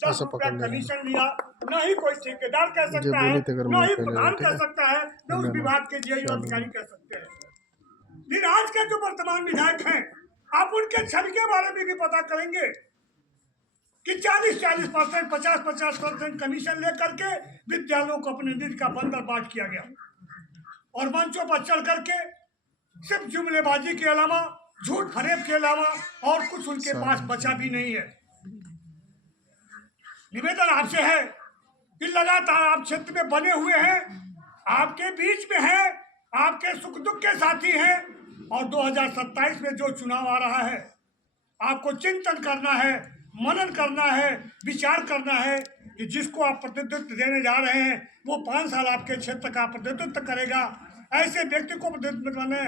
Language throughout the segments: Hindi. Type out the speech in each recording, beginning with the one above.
10 रुपया कमीशन लिया, न ही कोई ठेकेदार कह सकता है, न ही प्रधान कह सकता है, न उस विभाग के जीआईओ अधिकारी कह सकते हैं। फिर आज के जो वर्तमान विधायक हैं, आप उनके छवि के बारे में भी पता करेंगे कि 40% 50% कमीशन लेकर के विद्यालयों को अपने निधि का बंदर बांट किया गया और मंचों पर चढ़ करके सिर्फ जुमलेबाजी के अलावा, झूठ फरेब के अलावा और कुछ उनके पास बचा भी नहीं है। निवेदन आपसे है कि लगातार आप क्षेत्र में बने हुए हैं, आपके बीच में हैं, आपके सुख दुख के साथी हैं और 2027 में जो चुनाव आ रहा है, आपको चिंतन करना है, मनन करना है, विचार करना है कि जिसको आप प्रतिनिधित्व देने जा रहे हैं वो 5 साल आपके क्षेत्र का प्रतिनिधित्व करेगा। ऐसे व्यक्ति को प्रतिनिधित्व बने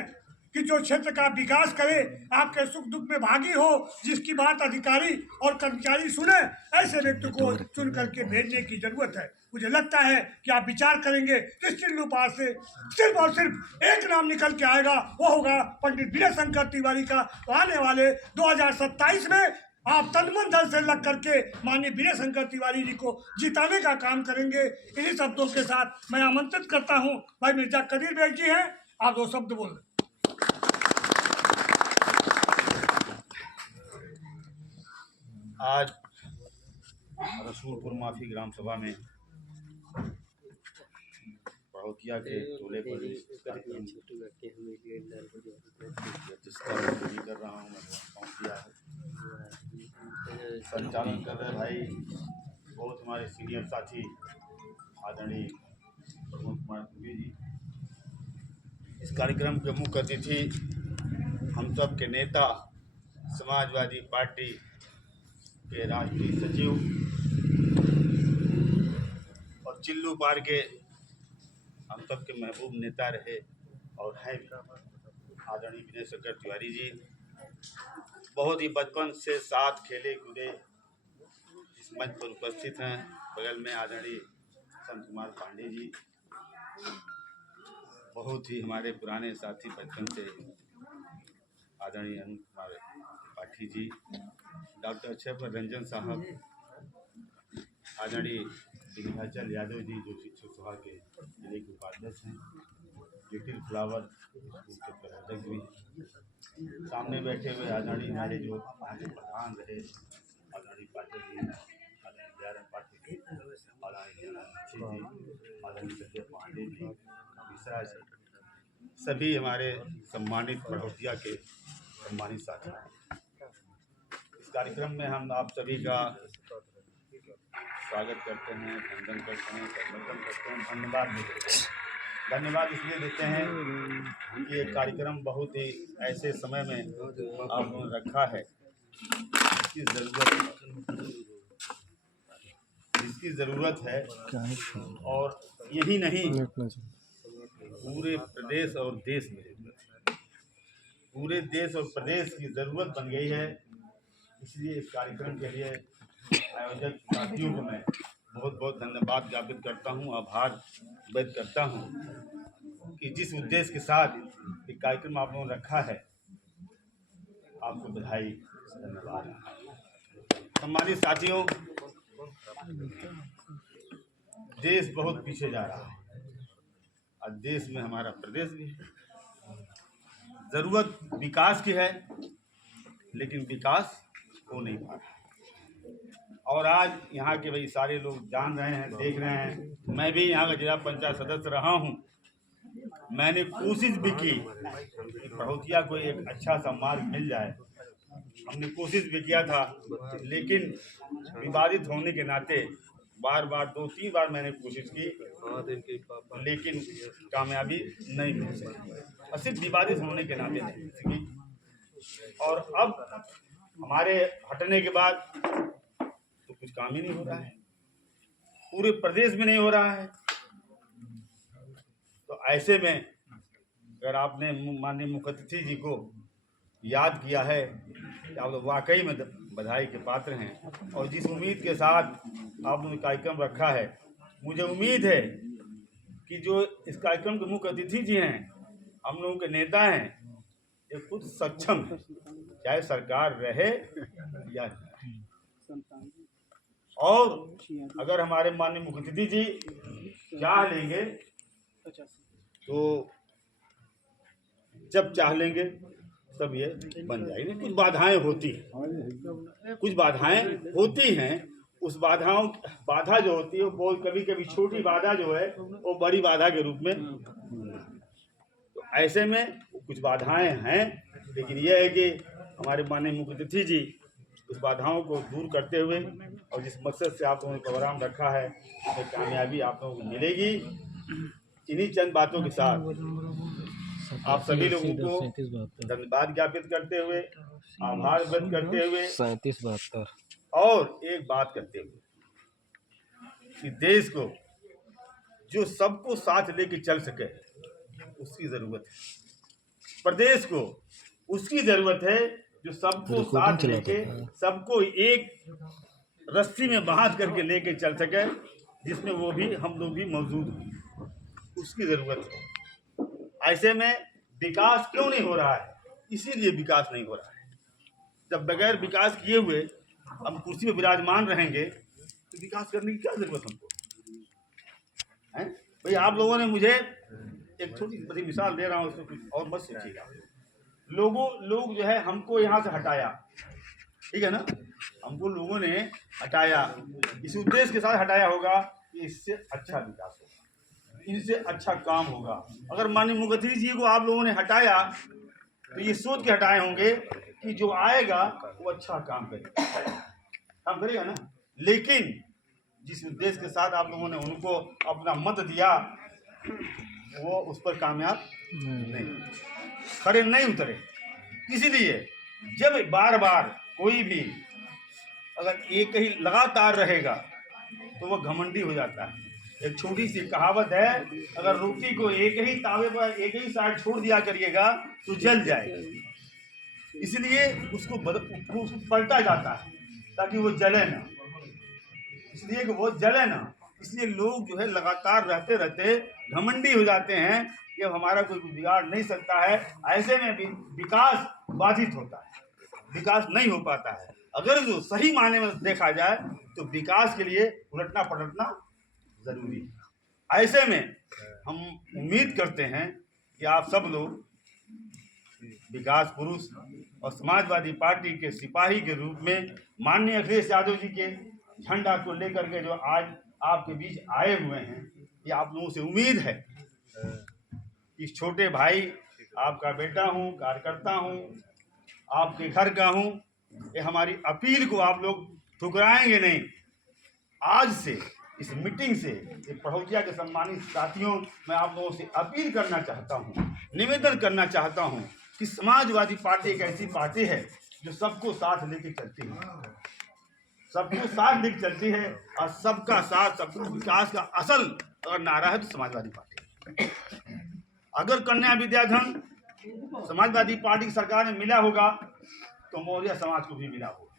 कि जो क्षेत्र का विकास करे, आपके सुख दुख में भागी हो, जिसकी बात अधिकारी और कर्मचारी सुने, ऐसे व्यक्ति को चुन करके भेजने की जरूरत है। मुझे लगता है कि आप विचार करेंगे तो सिल्लूपार से सिर्फ और सिर्फ एक नाम निकल के आएगा, वो होगा पंडित विनय शंकर तिवारी का। तो आने वाले 2027 में आप तनमन धन से लग करके माननीय विनय शंकर तिवारी जी को जिताने का काम करेंगे। इन्हीं शब्दों के साथ मैं आमंत्रित करता हूं, भाई मिर्जा कदीर बेग जी हैं, आप 2 शब्द बोल। आज रसूलपुर माफी ग्राम सभा में पड़ोतिया के टोले पर जिसका कर रहा हूँ मैं पहुँच गया है। संचालन कर रहे भाई बहुत हमारे सीनियर साथी आदरणीय प्रमोद कुमार दुबे जी। इस कार्यक्रम के मुख्य अतिथि हम सब के नेता, समाजवादी पार्टी के राष्ट्रीय सचिव और चिल्लूपार के हम सब के महबूब नेता रहे और हैं आदरणीय विनय शंकर तिवारी जी। बहुत ही बचपन से साथ खेले कूदे इस मंच पर उपस्थित हैं। बगल में आदरणीय संत कुमार पांडे जी, बहुत ही हमारे पुराने साथी बचपन से आदरणीय अनंत कुमार पाठी जी, डॉक्टर अक्षय रंजन साहब, आदरणीय विंध्याचल यादव जी जो शिक्षक सभा के जिले के उपाध्यक्ष हैं, लिटिल फ्लावर स्कूल के प्रबंधक भी, सामने बैठे हुए आदरणीय हमारे जो प्रधान रहे आदरणीय पाटिल जी, आदरणीय जयराम पाटिल जी, आदरणीय संजय पांडे जी, मिश्रा जी, सभी हमारे सम्मानित पड़ोसिया के सम्मानित साथी। इस कार्यक्रम में हम आप सभी का स्वागत करते हैं, अभिनंदन करते हैं, समर्थन करते हैं, धन्यवाद देते हैं। धन्यवाद इसलिए देते हैं कि ये कार्यक्रम बहुत ही ऐसे समय में आपने रखा है जिसकी ज़रूरत है और यही नहीं पूरे प्रदेश और देश में, पूरे देश और प्रदेश की ज़रूरत बन गई है। इसलिए इस कार्यक्रम के लिए आयोजक साथियों को मैं बहुत बहुत धन्यवाद ज्ञापित करता हूँ, आभार व्यक्त करता हूँ कि जिस उद्देश्य के साथ ये कार्यक्रम आप लोगों ने रखा है, आपको बधाई, धन्यवाद। सम्मानित साथियों, देश बहुत पीछे जा रहा है और देश में हमारा प्रदेश भी है। ज़रूरत विकास की है लेकिन विकास हो नहीं पा रहा। और आज यहाँ के भाई सारे लोग जान रहे हैं, देख रहे हैं, मैं भी यहाँ का जिला पंचायत सदस्य रहा हूँ। मैंने कोशिश भी की कि पड़ोसिया को एक अच्छा सा मार्ग मिल जाए, हमने कोशिश भी किया था, लेकिन विवादित होने के नाते बार बार 2-3 बार मैंने कोशिश की लेकिन कामयाबी नहीं मिल सकी, और सिर्फ विवादित होने के नाते नहीं मिल सकी। और अब हमारे हटने के बाद तो कुछ काम ही नहीं हो रहा है, पूरे प्रदेश में नहीं हो रहा है। तो ऐसे में अगर आपने माननीय मुख्य अतिथि जी को याद किया है कि आप लोग वाकई में बधाई के पात्र हैं, और जिस उम्मीद के साथ आप लोगों ने कार्यक्रम रखा है, मुझे उम्मीद है कि जो इस कार्यक्रम के मुख्य अतिथि जी हैं, हम लोगों के नेता हैं, ये खुद सक्षम है, चाहे सरकार रहे या और अगर हमारे माननीय मुख्यमंत्री जी चाह लेंगे तो जब चाह लेंगे तब ये बन जाएगी। कुछ बाधाएं होती हैं, कुछ बाधाएं होती हैं। उस बाधा जो होती है वो कभी कभी छोटी बाधा जो है वो बड़ी बाधा के रूप में, तो ऐसे में कुछ बाधाएं हैं। लेकिन यह है कि हमारे माननीय मुख्यमंत्री जी उस बाधाओं को दूर करते हुए और जिस मकसद से आप लोगों ने प्रोग्राम रखा है उसमें कामयाबी आप लोगों को मिलेगी। इन्हीं चंद बातों के साथ आप सभी लोगों को धन्यवाद ज्ञापित करते हुए, आभार व्यक्त करते हुए 37-72 और एक बात करते हुए कि देश को जो सबको साथ लेके चल सके उसकी जरूरत है। प्रदेश को उसकी जरूरत है जो सबको साथ लेके, सबको एक रस्सी में बांध करके लेके चल सके, जिसमें वो भी हम लोग भी मौजूद हों, उसकी जरूरत है। ऐसे में विकास क्यों नहीं हो रहा है? इसीलिए विकास नहीं हो रहा है। जब बगैर विकास किए हुए हम कुर्सी पे विराजमान रहेंगे तो विकास करने की क्या जरूरत हमको है? भाई आप लोगों ने मुझे एक छोटी बड़ी मिसाल दे रहा हूँ, उसमें कुछ और मत सोचिएगा। लोग जो है हमको यहाँ से हटाया, ठीक है ना, हमको लोगों ने हटाया, इस उद्देश्य के साथ हटाया होगा कि इससे अच्छा विकास होगा, इनसे अच्छा काम होगा। अगर माननीय मुख्यमंत्री जी को आप लोगों ने हटाया तो ये सोच के हटाए होंगे कि जो आएगा वो अच्छा काम करेगा ना। लेकिन जिस उद्देश्य के साथ आप लोगों ने उनको अपना मत दिया वो उस पर कामयाब नहीं, खड़े नहीं उतरे। इसीलिए जब बार बार कोई भी अगर एक ही लगातार रहेगा तो वह घमंडी हो जाता है। एक छोटी सी कहावत है, अगर रोटी को एक ही तावे पर एक ही साइड छोड़ दिया करिएगा तो जल जाएगी। इसलिए उसको पलटा जाता है ताकि वो जले ना, इसलिए कि वो जले ना। इसलिए लोग जो है लगातार रहते रहते घमंडी हो जाते हैं कि अब हमारा कोई बिगाड़ नहीं सकता है। ऐसे में भी विकास बाधित होता है, विकास नहीं हो पाता है। अगर जो सही मायने में देखा जाए तो विकास के लिए उलटना पलटना जरूरी है। ऐसे में हम उम्मीद करते हैं कि आप सब लोग विकास पुरुष और समाजवादी पार्टी के सिपाही के रूप में माननीय अखिलेश यादव जी के झंडा को लेकर के जो आज आपके बीच आए हुए हैं, ये आप लोगों से उम्मीद है कि छोटे भाई आपका बेटा हूँ, कार्यकर्ता हूँ, आपके घर का हूँ, ये हमारी अपील को आप लोग ठुकराएंगे नहीं। आज से इस मीटिंग से ये पड़ोसिया के सम्मानित साथियों, मैं आप लोगों से अपील करना चाहता हूँ, निवेदन करना चाहता हूँ कि समाजवादी पार्टी एक ऐसी पार्टी है जो सबको साथ लेके चलती है, सबको साथ लेके चलती है और सबका साथ सबको विकास का असल अगर नारा है तो समाजवादी पार्टी। अगर कन्या विद्याधन समाजवादी पार्टी की सरकार में मिला होगा तो मौर्य समाज को भी मिला होगा,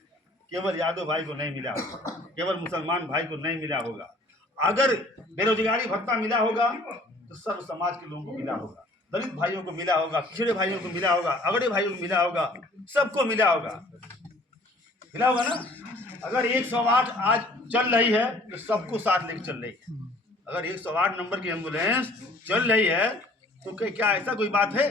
केवल यादव भाई को नहीं मिला होगा, केवल मुसलमान भाई को नहीं मिला होगा। अगर बेरोजगारी भत्ता मिला होगा तो सर्व समाज के लोगों को मिला होगा, दलित भाइयों को मिला होगा, पिछड़े भाइयों को मिला होगा, अगड़े भाइयों को मिला होगा, सबको मिला होगा ना। अगर 108 आज चल रही है तो सबको साथ लेकर चल रही है। अगर 108 नंबर की एम्बुलेंस चल रही है तो क्या ऐसा कोई बात है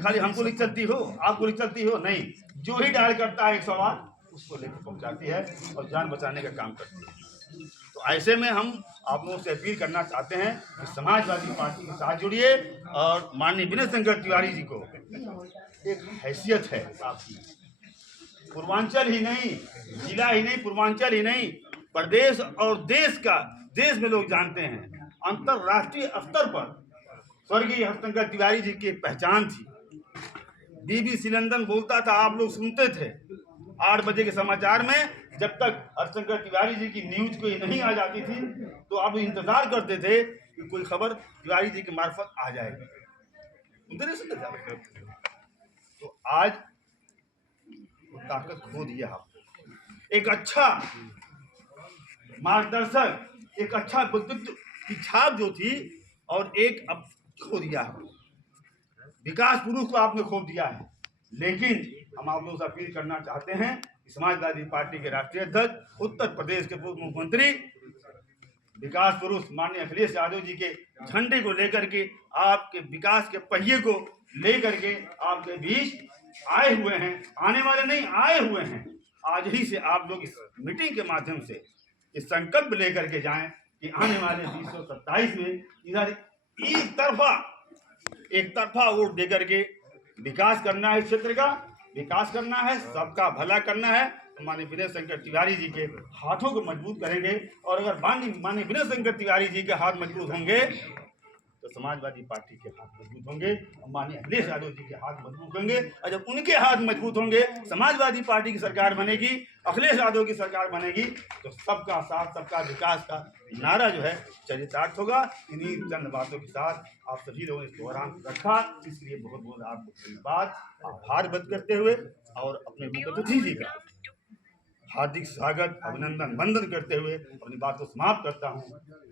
खाली हमको लेकर चलती हो, आपको लेकर चलती हो? नहीं, जो ही डायल करता है 108 उसको लेकर पहुंचाती है और जान बचाने का काम करती है। तो ऐसे में हम आप लोगों से अपील करना चाहते हैं कि समाजवादी पार्टी के साथ जुड़िए और माननीय विनय शंकर तिवारी जी को एक हैसियत है आपकी, पूर्वांचल ही नहीं, जिला ही नहीं, पूर्वांचल ही नहीं, प्रदेश और देश में लोग जानते हैं। अंतरराष्ट्रीय स्तर पर स्वर्गीय हरिशंकर तिवारी जी की पहचान थी। BBC लंदन बोलता था, आप लोग सुनते थे 8 बजे के समाचार में, जब तक हरिशंकर तिवारी जी की न्यूज कोई नहीं आ जाती थी तो आप इंतजार करते थे कि कोई खबर तिवारी जी के मार्फत आ जाएगी। तो आज वो ताकत खो दिया आपको। एक अच्छा मार्गदर्शक, एक अच्छा व्यक्तित्व की छाप जो थी और एक अब खो दिया है। विकास पुरुष को आपने खो दिया है। लेकिन हम आप लोगों से अपील करना चाहते हैं कि समाजवादी पार्टी के राष्ट्रीय अध्यक्ष, उत्तर प्रदेश के पूर्व मुख्यमंत्री, विकास पुरुष माननीय अखिलेश यादव जी के झंडे को लेकर के, आपके विकास के पहिए को लेकर के आपके बीच आए हुए हैं। आने वाले नहीं, आए हुए हैं। आज ही से आप लोग इस मीटिंग के माध्यम से इस संकल्प लेकर के जाएं कि आने वाले 2027 में इधर एक तरफा वोट देकर के विकास करना है, क्षेत्र का विकास करना है, सबका भला करना है। माननीय विनय शंकर तिवारी जी के हाथों को मजबूत करेंगे, और अगर माननीय विनय शंकर तिवारी जी के हाथ मजबूत होंगे तो समाजवादी पार्टी के हाथ मजबूत होंगे, और माननीय अखिलेश यादव जी के हाथ मजबूत होंगे। और जब उनके हाथ मजबूत होंगे, समाजवादी पार्टी की सरकार बनेगी, अखिलेश यादव की सरकार बनेगी, तो सबका साथ सबका विकास का नारा जो है चरितार्थ होगा। इन्हीं चंद बातों के साथ आप सभी लोगों ने इस प्रोग्राम को रखा, इसलिए बहुत बहुत आपको धन्यवाद, आभार व्यक्त करते हुए और अपने मुख्य अतिथि जी का हार्दिक स्वागत, अभिनंदन, वंदन करते हुए अपनी बात को समाप्त करता हूँ।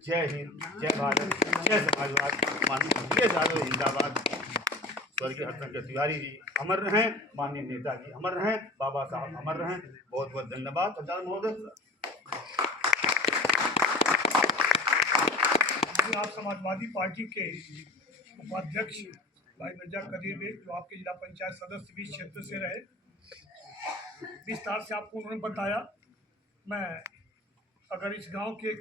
जय हिंद, जय भारत, जय समाजवाद, माननीय अखिलेश यादव जिंदाबाद, स्वर्गीय हरिशंकर तिवारी जी अमर रहें, माननीय नेताजी अमर रहें, बाबा साहब अमर रहें। बहुत बहुत धन्यवाद प्रधान महोदय। आप समाजवादी पार्टी के उपाध्यक्ष भाई मिर्जा कदीर बेग, जो आपके जिला पंचायत सदस्य भी क्षेत्र से रहे, विस्तार से आपको उन्होंने बताया। मैं अगर इस गांव के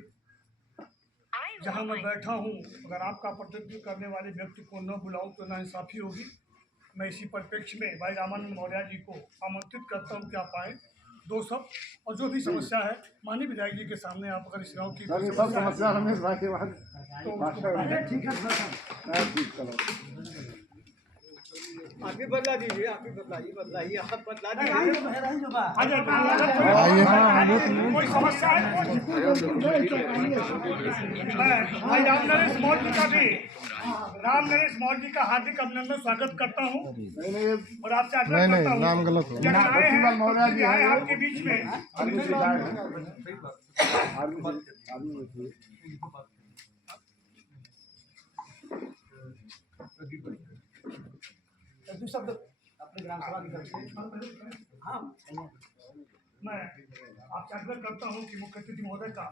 जहां मैं बैठा हूं, अगर आपका प्रतिनिधित्व करने वाले व्यक्ति को न बुलाऊं तो नाइंसाफी होगी। मैं इसी परिप्रेक्ष्य में भाई रामानंद मौर्य जी को आमंत्रित करता हूं कि आप आएँ, दो सब और जो भी समस्या है माननीय विधायक जी के सामने आप अगर इस गाँव की समस्या रमेश भाई के बाद आप ही बदला दीजिए, आप ही बदलाइए, आप बदला दीजिए। कोई समस्या है? भाई राम नरेश मौर्य जी का भी, राम नरेश मौर्य जी का हार्दिक अभिनंदन स्वागत करता हूँ और आपसे आग्रह करता हूँ नाम गलत हो जब आए हैं आपके बीच में। शब्द अपने ग्राम सभा की तरफ से हाँ मैं आपसे आग्रह करता हूँ कि मुख्य अतिथि महोदय का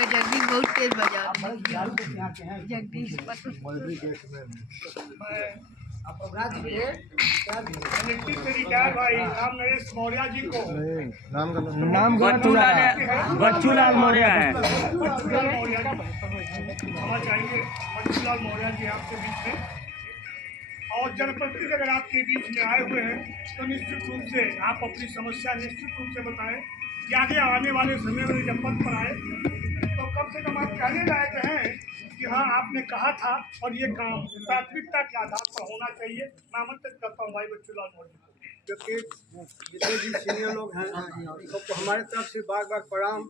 जगदीश बहुत तेज बजा जगदीश रिटायर भाई राम नरेश मौर्य जी को नाम बच्चूलाल मौर्य है। बच्चूलाल मौर्य क्षमा चाहिए, बच्चूलाल मौर्य जी आपके बीच में, और जनप्रतिनिधि अगर आपके बीच में आए हुए हैं तो निश्चित रूप से आप अपनी समस्या निश्चित रूप से बताएं कि आगे आने वाले समय में जब पद पर आए तो कम से कम आप कहने लायक हैं कि हाँ आपने कहा था और ये काम प्राथमिकता के आधार पर होना चाहिए। मैं आमंत्रित करता हूँ भाई बच्चूलाल मौर्य को। क्योंकि जितने भी सीनियर लोग हैं सबको हमारे तरफ से बार बार प्रणाम,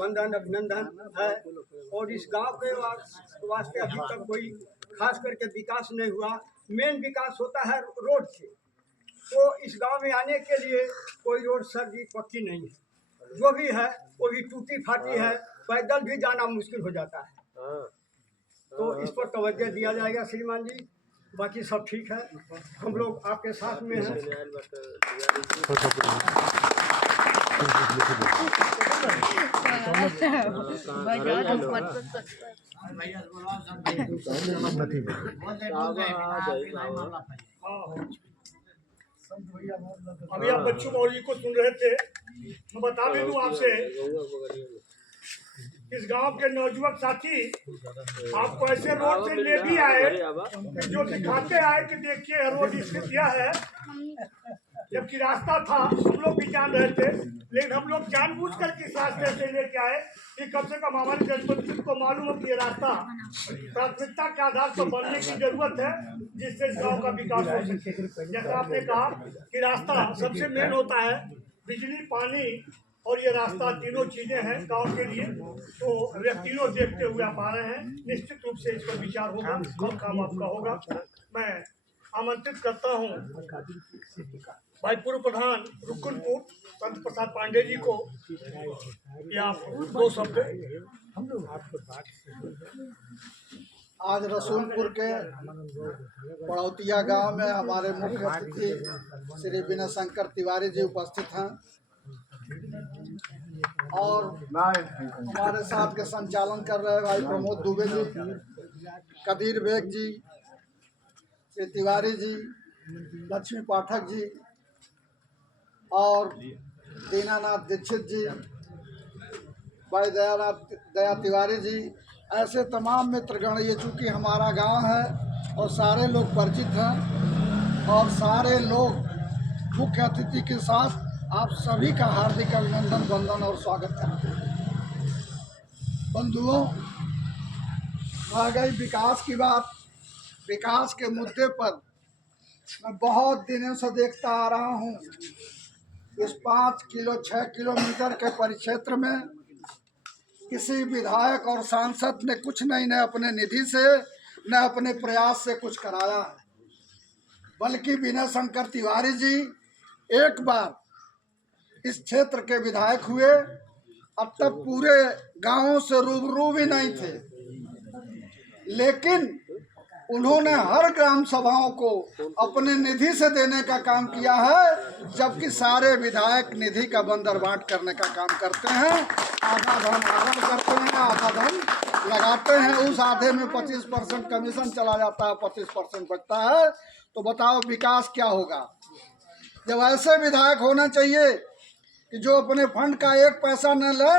वंदन, अभिनंदन है। और इस गांव के वास्ते अभी तक कोई खास करके विकास नहीं हुआ। मेन विकास होता है रोड से, तो इस गांव में आने के लिए कोई रोड सर्दी पक्की नहीं है, जो भी है वो भी टूटी फाटी है, पैदल भी जाना मुश्किल हो जाता है। तो इस पर तवज्जो दिया जाएगा श्रीमान जी। बाकी सब ठीक है, हम लोग आपके साथ में हैं। अभी आप बच्चू मौर्य को सुन रहे थे। मैं बता भी दूं आपसे, इस गांव के नौजुवक साथी आपको ऐसे रोड से ले भी आए कि जो दिखाते आए कि देखिए रोड इसने किया है, जबकि रास्ता था हम लोग भी जान रहे थे, लेकिन हम लोग जानबूझ कर किस रास्ते से लेके आए कि कम से कम हमारे जनप्रतिनिधि को मालूम हो कि ये रास्ता प्राथमिकता के आधार पर बनने की जरूरत है, जिससे इस गाँव का विकास हो सके। जैसा आपने कहा कि रास्ता सबसे मेन होता है, बिजली, पानी और ये रास्ता तीनों चीजें हैं गांव के लिए। तो तीनों देखते हुए आप आ रहे हैं, निश्चित रूप से इस पर विचार होगा और काम आपका होगा। मैं आमंत्रित करता हूँ भाई पूर्व प्रधान रुकुनपुर संत प्रसाद पांडे जी को कि आप 2 शब्द। आज रसूलपुर के पड़ौतिया गांव में हमारे मुख्य अतिथि श्री विनय शंकर तिवारी जी उपस्थित हैं और हमारे साथ के संचालन कर रहे भाई प्रमोद दुबे जी, कबीर बेग जी, श्री तिवारी जी, लक्ष्मी पाठक जी और दीनानाथ दीक्षित जी, भाई दया तिवारी जी, ऐसे तमाम मित्रगण। ये चूँकि हमारा गांव है और सारे लोग परिचित हैं और सारे लोग मुख्य अतिथि के साथ आप सभी का हार्दिक अभिनंदन, वंदन और स्वागत करते हैं। बंधुओं, आ गई विकास की बात। विकास के मुद्दे पर मैं बहुत दिनों से देखता आ रहा हूँ। इस 6 किलोमीटर के परिक्षेत्र में किसी विधायक और सांसद ने कुछ नहीं, न अपने निधि से न अपने प्रयास से कुछ कराया है, बल्कि विनय शंकर तिवारी जी एक बार इस क्षेत्र के विधायक हुए। अब तक पूरे गांवों से रूबरू भी नहीं थे, लेकिन उन्होंने हर ग्राम सभाओं को अपने निधि से देने का काम किया है, जबकि सारे विधायक निधि का बंदरबांट करने का काम करते हैं। आधा धन आराम करते हैं, आधा धन लगाते हैं। उस आधे में 25% कमीशन चला जाता है, 25% बचता है। तो बताओ विकास क्या होगा? जब ऐसे विधायक होना चाहिए कि जो अपने फंड का 1 पैसा न ले,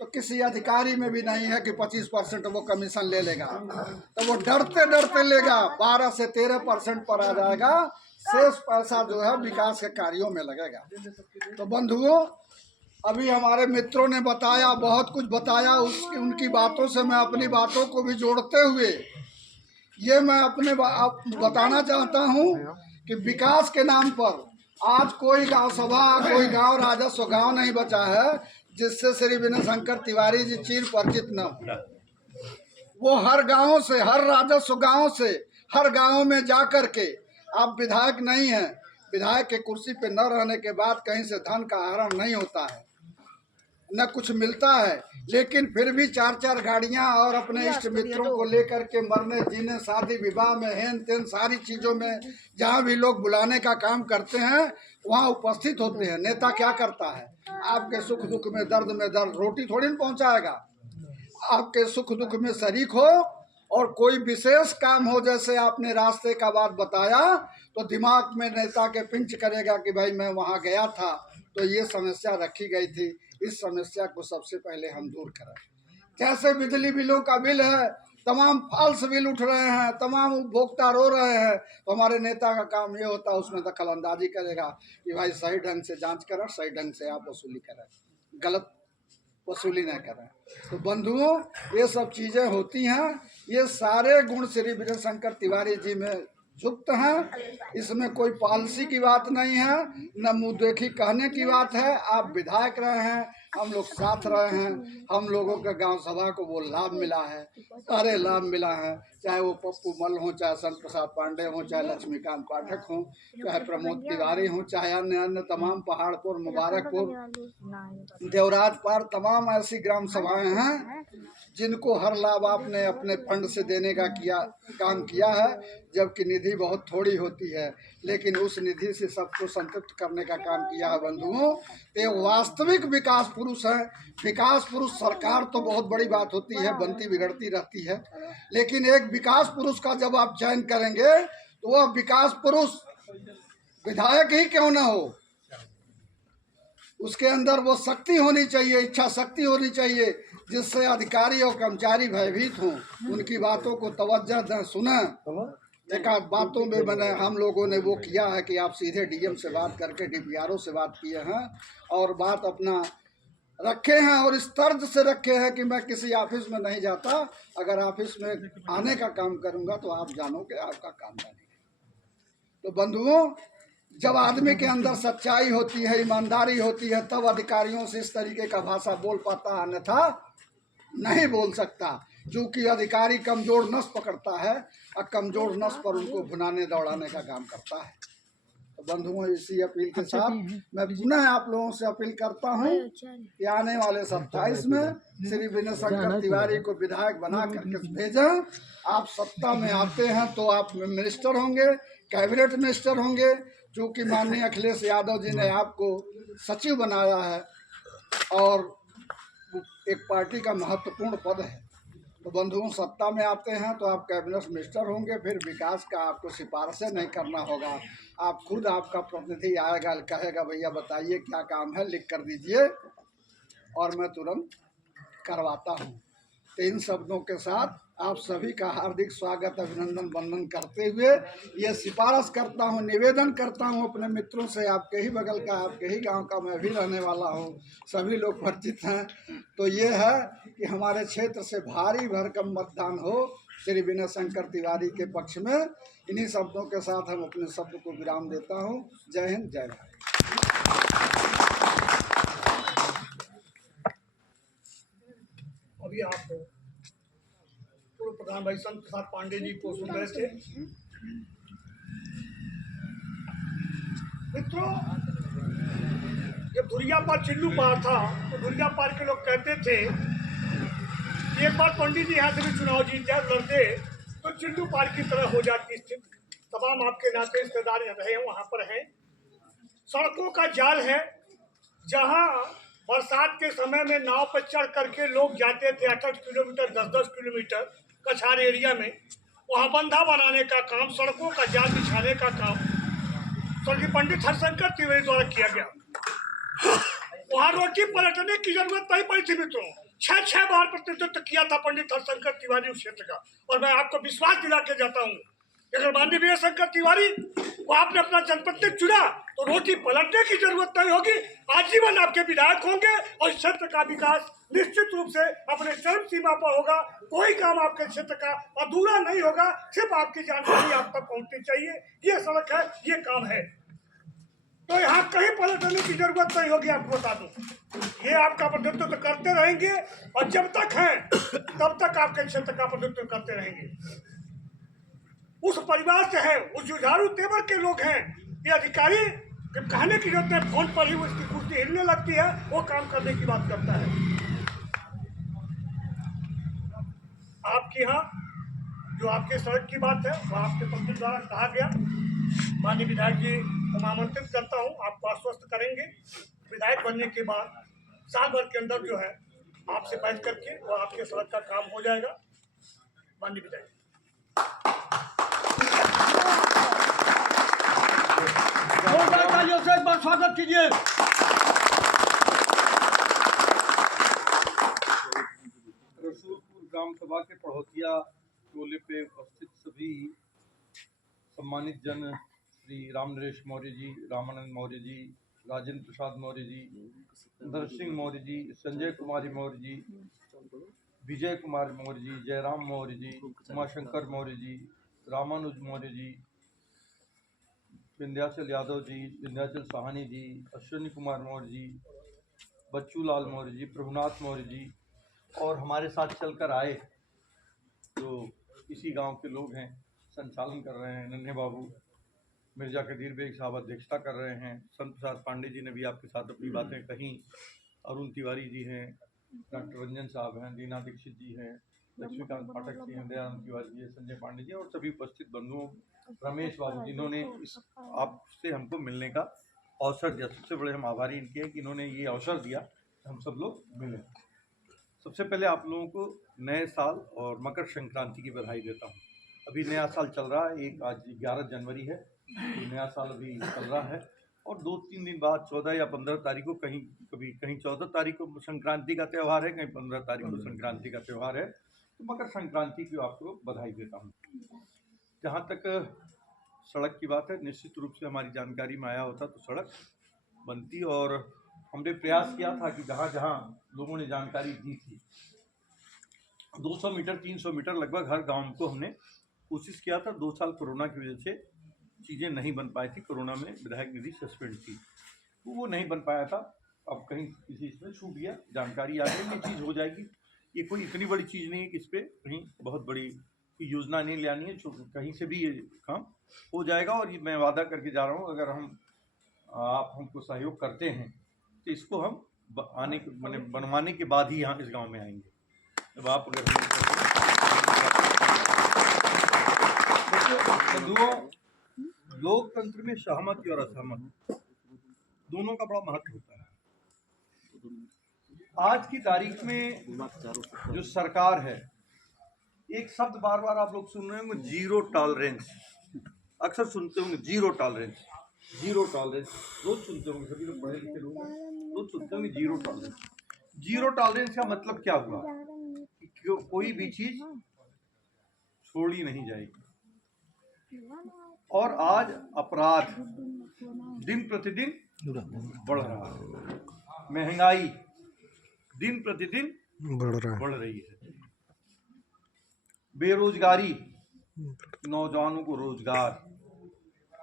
तो किसी अधिकारी में भी नहीं है कि 25% वो कमीशन ले लेगा, तो वो डरते डरते लेगा, 12 से 13% पर आ जाएगा। शेष पैसा जो है विकास के कार्यों में लगेगा। तो बंधुओं, अभी हमारे मित्रों ने बताया, बहुत कुछ बताया, उनकी बातों से मैं अपनी बातों को भी जोड़ते हुए ये मैं अपने बताना चाहता हूँ कि विकास के नाम पर आज कोई गांव सभा, कोई गांव राजस्व गांव नहीं बचा है जिससे श्री विनय शंकर तिवारी जी चीर परिचित न हो। वो हर गांव से, हर राजस्व गांव से, हर गांव में जा कर के, आप विधायक नहीं हैं, विधायक के कुर्सी पे न रहने के बाद कहीं से धन का आहरण नहीं होता है, न कुछ मिलता है, लेकिन फिर भी 4-4 गाड़ियां और अपने इष्ट मित्रों को लेकर के मरने जीने, शादी विवाह में, हेन तेन सारी चीज़ों में जहां भी लोग बुलाने का काम करते हैं वहां उपस्थित होते हैं। नेता क्या करता है? आपके सुख दुख में, दर्द में दर्द, रोटी थोड़ी न पहुंचाएगा। आपके सुख दुख में शरीक हो और कोई विशेष काम हो, जैसे आपने रास्ते का बात बताया, तो दिमाग में नेता के पिंच करेगा कि भाई मैं वहाँ गया था तो ये समस्या रखी गई थी, इस समस्या को सबसे पहले हम दूर करें। जैसे बिजली बिलों का बिल है, तमाम फाल्स बिल उठ रहे हैं, तमाम उपभोक्ता रो रहे हैं, तो हमारे नेता का काम ये होता है उसमें दखल अंदाजी करेगा कि भाई सही ढंग से जांच करें, सही ढंग से आप वसूली करें, गलत वसूली न करें। तो बंधुओं, ये सब चीज़ें होती हैं। ये सारे गुण श्री विनय शंकर तिवारी जी में युक्त हैं। इसमें कोई पॉलिसी की बात नहीं है, न मुँह देखी कहने की बात है। आप विधायक रहे हैं, हम लोग साथ रहे हैं, हम लोगों के गांव सभा को वो लाभ मिला है, सारे लाभ मिला है, चाहे वो पप्पू मल हो, चाहे संत प्रसाद पांडे हो, चाहे लक्ष्मीकांत पाठक हो, चाहे प्रमोद तिवारी हो, चाहे अन्य तमाम पहाड़पुर, मुबारकपुर, देवराजपार, तमाम ऐसी ग्राम सभाएं हैं जिनको हर लाभ आपने अपने फंड से देने का काम किया है, जबकि निधि बहुत थोड़ी होती है, लेकिन उस निधि से सबको संतुष्ट करने का काम किया है। बंधुओं, ये वास्तविक विकास पुरुष है। विकास पुरुष सरकार तो बहुत बड़ी बात होती है, बनती बिगड़ती रहती है, लेकिन एक विकास पुरुष का जब आप चयन करेंगे तो वह विकास पुरुष विधायक ही क्यों न हो, उसके अंदर वो शक्ति होनी चाहिए, इच्छा शक्ति होनी चाहिए, जिससे अधिकारी और कर्मचारी भयभीत हों, उनकी बातों को तवज्जो दें, सुनें। एक आध बातों में मैंने हम लोगों ने वो किया है कि आप सीधे डीएम से बात करके डीपीआरओ से बात किए हैं और बात अपना रखे हैं, और इस तर्ज से रखे हैं कि मैं किसी ऑफिस में नहीं जाता, अगर ऑफिस में आने का काम करूंगा तो आप जानोगे, आपका काम जानेंगे। तो बंधुओं, जब आदमी के अंदर सच्चाई होती है, ईमानदारी होती है, तब अधिकारियों से इस तरीके का भाषा बोल पाता, अन्यथा नहीं बोल सकता। चूंकि अधिकारी कमजोर नस पकड़ता है और कमजोर नस पर उनको भुनाने दौड़ाने का काम करता है। तो बंधुओं, इसी अपील के साथ मैं पुनः आप लोगों से अपील करता हूं कि आने वाले 27 में श्री विनय शंकर तिवारी को विधायक बना करके भेजें। आप सत्ता में आते हैं तो आप मिनिस्टर होंगे, कैबिनेट मिनिस्टर होंगे, चूँकि माननीय अखिलेश यादव जी ने आपको सचिव बनाया है और एक पार्टी का महत्वपूर्ण पद है। तो बंधुओं, सत्ता में आते हैं तो आप कैबिनेट मिनिस्टर होंगे, फिर विकास का आपको सिफारिशें नहीं करना होगा। आप खुद, आपका प्रतिनिधि आएगा, कहेगा भैया बताइए क्या काम है, लिख कर दीजिए और मैं तुरंत करवाता हूँ। तो इन शब्दों के साथ आप सभी का हार्दिक स्वागत, अभिनंदन, वंदन करते हुए ये सिफारिश करता हूँ, निवेदन करता हूँ अपने मित्रों से, आपके ही बगल का, आपके ही गांव का मैं भी रहने वाला हूँ, सभी लोग परिचित हैं। तो ये है कि हमारे क्षेत्र से भारी भरकम मतदान हो श्री विनय शंकर तिवारी के पक्ष में। इन्हीं शब्दों के साथ हम अपने शब्द को विराम देता हूँ। जय हिंद, जय भारत। अभी आप पूर्व प्रधान भाई संत प्रसाद पांडे जी को सुन रहे थे। मित्रों, जब धुरिया पार चिल्लू पार था तो धुरिया पार के लोग कहते थे कि एक बार पंडित जी यहाँ से भी चुनाव जीत जाए, लड़ते तो चिल्लू पार की तरह हो जाती स्थिति। तमाम आपके नाते रिश्तेदार रहे वहाँ पर हैं। सड़कों का जाल है, जहाँ बरसात के समय में नाव पर चढ़ करके लोग जाते थे 8-8 किलोमीटर, 10-10 किलोमीटर कछार एरिया में। वहाँ बंधा बनाने का काम, सड़कों का जाल बिछाने का काम स्वर्गीय पंडित हरिशंकर तिवारी द्वारा किया गया। वहाँ रोटी पलटने की जरूरत नहीं पड़ी थी मित्रों। 6 बार प्रतिनिधित्व किया था पंडित हरिशंकर तिवारी उस क्षेत्र का। और मैं आपको विश्वास दिला के जाता हूँ, अगर माननीय विनय शंकर तिवारी को आपने अपना जनप्रतिनिधि चुना तो रोटी पलटने की जरूरत नहीं होगी। आजीवन आपके विधायक होंगे और इस क्षेत्र का विकास निश्चित रूप से अपने चरम सीमा पर होगा। कोई काम आपके क्षेत्र का अधूरा नहीं होगा। सिर्फ आपकी जानकारी आप तक पहुंचनी चाहिए। ये सड़क है, ये काम है, तो यहाँ कहीं पलटने की जरूरत नहीं होगी। आपको बता दूं, ये आपका प्रतिनिधित्व तो करते रहेंगे और जब तक है तब तक आपके क्षेत्र का प्रतिनिधित्व करते रहेंगे। उस परिवार से है, उस जुझारू तेवर के लोग हैं। ये अधिकारी जब कहने की जरूरत है, फोन पर ही उसकी कुर्सी हिलने लगती है, वो काम करने की बात करता है। आपके यहाँ जो आपके सड़क की बात है वो आपके प्रतिनिधि द्वारा कहा गया। माननीय विधायक जी को आमंत्रित करता हूँ, आपको आश्वस्त करेंगे विधायक बनने के बाद साल भर के अंदर जो है आपसे बैठ करके वो आपके सड़क का काम हो जाएगा। माननीय विधायक से एक बार स्वागत कीजिए। रसूलपुर ग्राम सभा के पड़ोसिया टोले पे उपस्थित सभी सम्मानित जन, श्री राम नरेश मौर्य जी, रामानंद मौर्य जी, राजेंद्र प्रसाद मौर्य जी, धर सिंह मौर्य जी, संजय कुमारी मौर्य जी, विजय कुमार मौर्य जी, जयराम मौर्य जी, उमाशंकर मौर्य जी, रामानुज मौर्य जी, विंध्याचल यादव जी, विंध्याचल साहनी जी, अश्विनी कुमार मौर्य जी, बच्चू लाल मौर्य जी, प्रभुनाथ मौर्य जी और हमारे साथ चलकर आए जो इसी गांव के लोग हैं, संचालन कर रहे हैं नन्हे बाबू, मिर्जा कदीर बेग साहब अध्यक्षता कर रहे हैं, संत प्रसाद पांडे जी ने भी आपके साथ अपनी बातें कहीं, अरुण तिवारी जी हैं, डॉक्टर रंजन साहब हैं, दीना दीक्षित जी हैं, लक्ष्मीकांत पाठक जी हैं, दयानंद तिवारी जी हैं, संजय पांडे जी और सभी उपस्थित बंधुओं, रमेश बाबू जिन्होंने इस आपसे हमको मिलने का अवसर दिया। सबसे बड़े हम आभारी इनके हैं कि इन्होंने ये अवसर दिया, हम सब लोग मिले। सबसे पहले आप लोगों को नए साल और मकर संक्रांति की बधाई देता हूँ। अभी नया साल चल रहा है, एक आज 11 जनवरी है, तो नया साल अभी चल रहा है और 2-3 दिन बाद 14 या 15 तारीख को कहीं 14 तारीख को संक्रांति का त्यौहार है, कहीं 15 तारीख को संक्रांति का त्यौहार है। तो मकर संक्रांति की आपको बधाई देता हूँ। जहाँ तक सड़क की बात है, निश्चित रूप से हमारी जानकारी में आया होता तो सड़क बनती और हमने प्रयास किया था कि जहाँ जहाँ लोगों ने जानकारी दी थी 200 मीटर 300 मीटर लगभग हर गांव को हमने कोशिश किया था। 2 साल कोरोना की वजह से चीज़ें नहीं बन पाई थी, कोरोना में विधायक निधि सस्पेंड थी तो वो नहीं बन पाया था। अब कहीं किसी इसमें छूट गया, जानकारी आ गई, ये चीज़ हो जाएगी। ये कोई इतनी बड़ी चीज़ नहीं है कि इस पर कहीं बहुत बड़ी कोई योजना नहीं लानी है, कहीं से भी ये काम हो जाएगा। और ये मैं वादा करके जा रहा हूँ, अगर आप हमको सहयोग करते हैं तो इसको हम मैंने बनवाने के बाद ही यहाँ इस गांव में आएंगे। जब आप अगर बंधुओं, लोकतंत्र में सहमति और असहमति दोनों का बड़ा महत्व होता है। आज की तारीख में जो सरकार है, एक शब्द बार बार आप लोग सुन रहे होंगे, जीरो टॉलरेंस। अक्सर सुनते होंगे जीरो टॉलरेंस, जीरो टॉलरेंस, रोज सुनते होंगे, सभी लोग पढ़े लिखे लोग रोज सुनते होंगे जीरो टॉलरेंस। जीरो टॉलरेंस का मतलब क्या हुआ कि कोई भी चीज छोड़ी नहीं जाएगी। और आज अपराध दिन प्रतिदिन बढ़ रहा है, महंगाई दिन प्रतिदिन बढ़ रही है, बेरोजगारी, नौजवानों को रोजगार